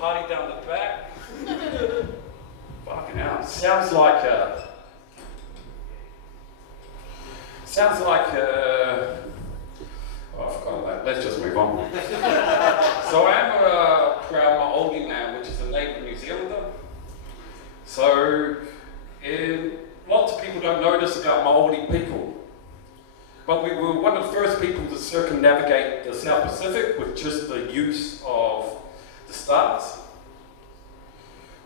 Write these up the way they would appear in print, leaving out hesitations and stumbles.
party down the back. Fucking hell. Sounds like oh, I forgot that. Let's just move on. So I am proud Maori man, which is a native New Zealander. So lots of people don't know this about Maori people. But we were one of the first people to circumnavigate the South Pacific with just the use of the stars.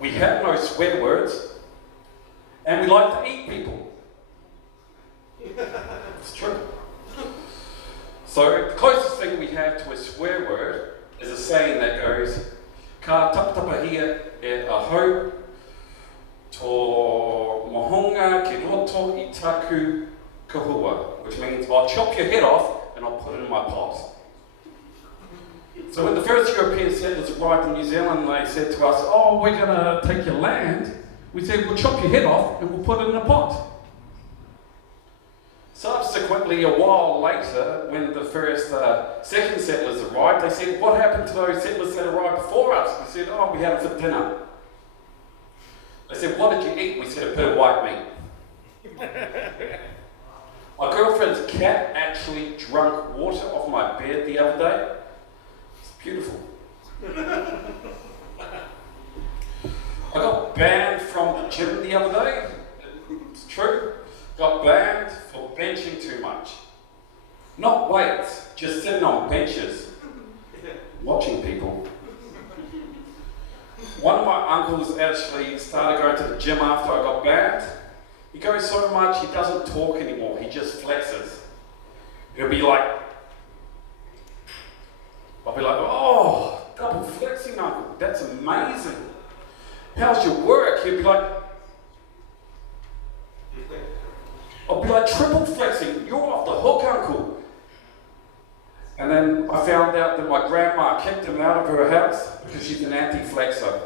We have no swear words, and we like to eat people. It's true. So the closest thing we have to a swear word is a saying that goes, ka tapatapahia e ahau, tō mohonga ki roto I taku kahua, which means I'll chop your head off and I'll put it in my pot. So when the first European settlers arrived in New Zealand, they said to us, oh, we're going to take your land. We said, we'll chop your head off and we'll put it in a pot. Subsequently, a while later, when the first second settlers arrived, they said, what happened to those settlers that arrived before us? We said, oh, we had it for dinner. They said, what did you eat? We said, a bit of white meat. My girlfriend's cat actually drank water off my bed the other day. It's beautiful. I got banned from the gym the other day. It's true. Got banned for benching too much. Not weights, just sitting on benches, watching people. One of my uncles actually started going to the gym after I got banned. He goes so much he doesn't talk anymore, he just flexes. He'll be like, I'll be like, oh, double flexing, uncle, that's amazing. How's your work? He'll be like, I'll be like, triple flexing, you're off the hook, uncle. And then I found out that my grandma kicked him out of her house because she's an anti-flexer.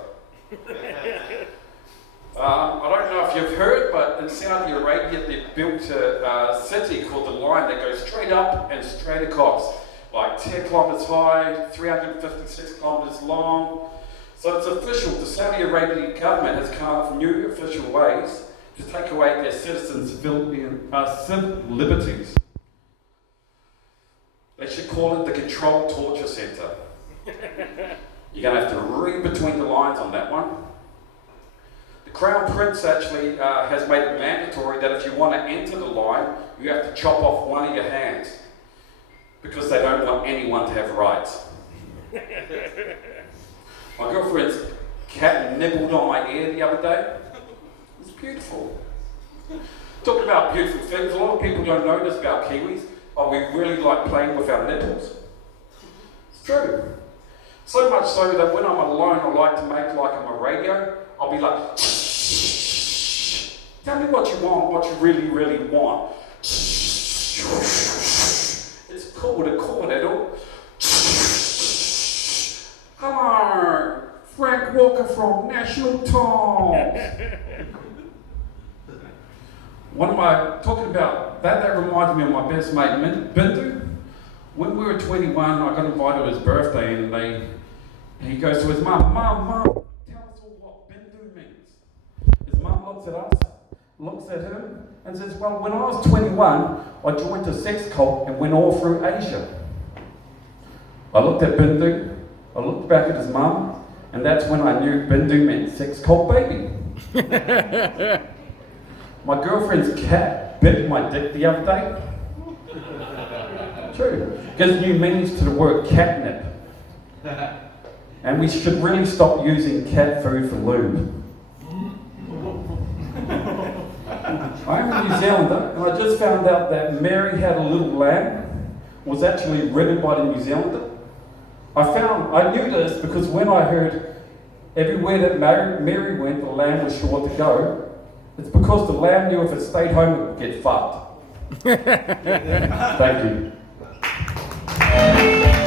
I don't know if you've heard, but in Saudi Arabia they built a city called the Line that goes straight up and straight across, like 10 kilometers high, 356 kilometers long. So it's official. The Saudi Arabian government has come up with new official ways to take away their citizens' civil liberties. They should call it the Controlled Torture Centre. You're going to have to read between the lines on that one. The Crown Prince actually has made it mandatory that if you want to enter the line, you have to chop off one of your hands because they don't want anyone to have rights. My girlfriend's cat nibbled on my ear the other day. It's beautiful. Talking about beautiful things, a lot of people don't know this about Kiwis, but we really like playing with our nipples. It's true. So much so that when I'm alone, I like to make like I'm a radio. I'll be like, tell me what you want, what you really, really want. It's called a cornetto. Hello, Frank Walker from National Times. Talking about that reminds me of my best mate, Bindu. When we were 21, I got invited to his birthday and he goes to his mum, Mum, tell us all what Bindu means. His mum looks at us, looks at him, and says, well, when I was 21, I joined a sex cult and went all through Asia. I looked at Bindu, I looked back at his mum, and that's when I knew Bindu meant sex cult baby. My girlfriend's cat bit my dick the other day. True. Gives new meanings to the word catnip. And we should really stop using cat food for lube. I'm a New Zealander, and I just found out that Mary Had a Little Lamb was actually written by the New Zealander. I knew this because when I heard everywhere that Mary went, the lamb was sure to go. It's because the lamb knew if it stayed home, it would get fucked. Thank you.